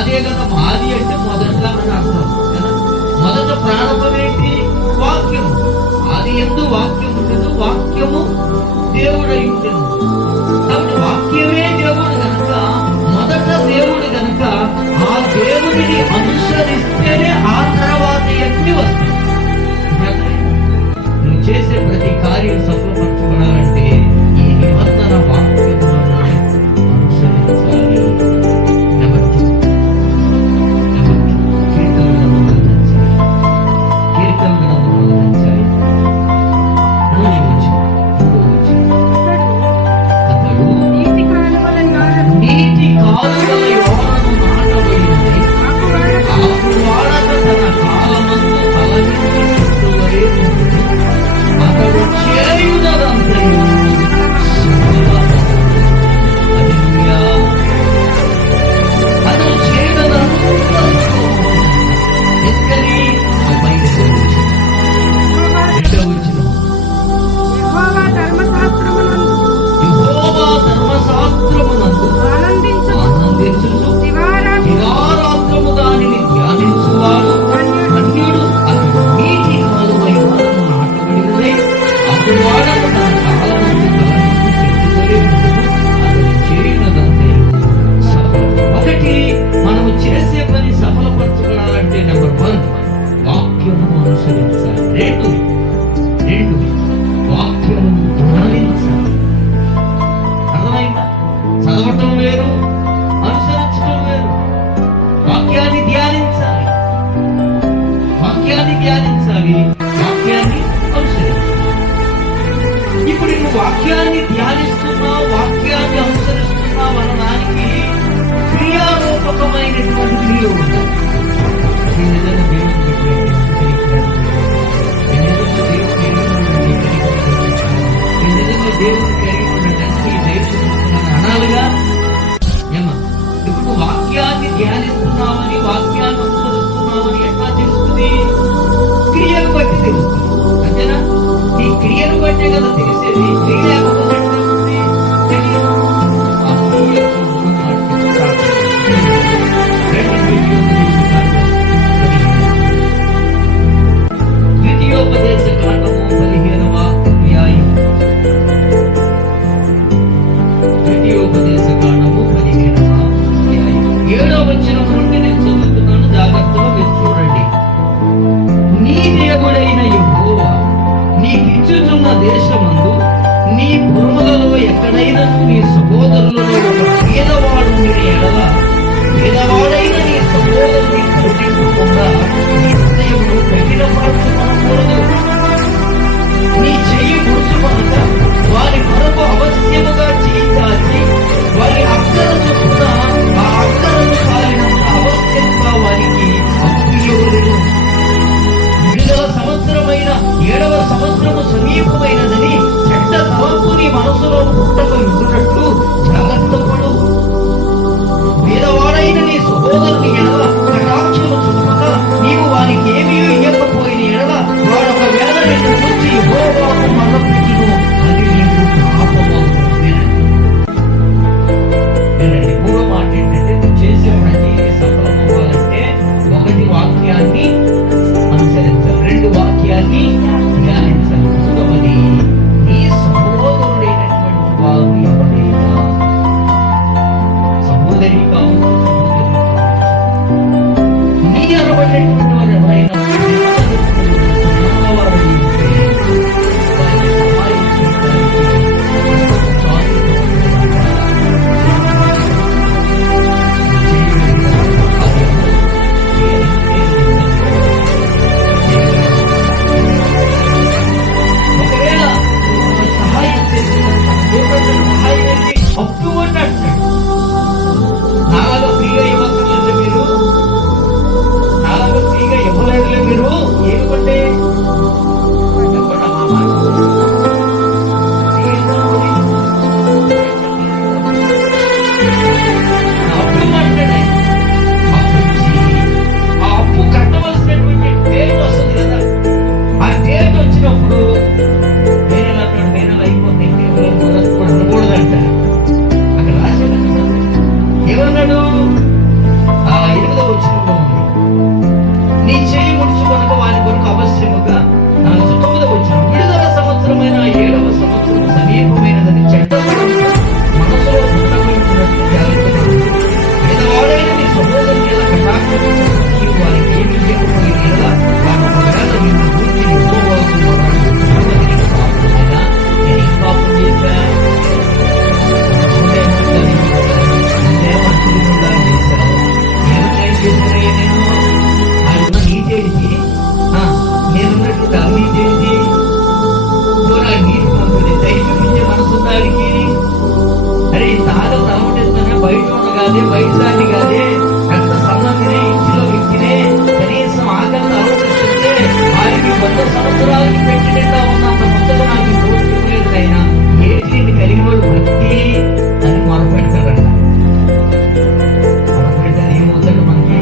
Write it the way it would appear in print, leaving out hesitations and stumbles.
ఆదే కదా. ఆది అంటే మొదట అని అర్థం కదా. మొదట ప్రారంభం ఏంటి? వాక్యము. ఆది యందు వాక్యం ఉండేది, వాక్యము దేవుడై ఉండేది. కాబట్టి వాక్యమే దేవుడు కనుక, మొదట దేవుడు కనుక ఆ దేవుడిని అనుసరిస్తేనే ఆ తర్వాత ఎన్ని వస్తాయి. నువ్వు చేసే ప్రతి కార్యం సఫలపరచుకోవాలంటే ఈ నిబంధన వాక్యములను అనుసరించాలి. చదవటం వేరు, అనుసరించడం వేరు. వాక్యాన్ని ధ్యానించాలి, వాక్యాన్ని అనుసరించాలి. ఇప్పుడు నువ్వు వాక్యాన్ని ధ్యానిస్తున్నావు, వాక్యాన్ని అనుసరిస్తున్నావు అనడానికి క్రియారూపకమైనటువంటి క్రియ ఉండాలి. అనాలిగా ఏమా? ఇప్పుడు వాక్యాన్ని ధ్యానిస్తున్నామని, వాక్యాన్ని అనుసరిస్తున్నామని ఎట్లా తెలుస్తుంది? క్రియను బట్టి తెలుస్తుంది. అంతేనా? నీ క్రియను బట్టే కదా తెలిసేది. క్రియ లేకపోతే తెలుస్తుంది. ద్వితీయోపదేశ కాండము 15వ అధ్యాయం. ద్వితీయోపదేశ కాండము 15వ అధ్యాయం 7వ వచనం నుండి నేను చదువుతున్నాను, జాగ్రత్తగా మీరు చూడండి. నీ దేవుడైన యెహోవా నీకిచ్చుచున్న దేశమందు నీ సంవత్సరాలకి పెట్టి నిండా ఉన్నంత ముద్దలు నాకు పోషించలేదు అయినా ఏడ్చి నిన్ను కలిగిన వాళ్ళు భక్తి అని మొరపెడతాడంట. మొరపెడితే ఏమవుతాడు మనకి?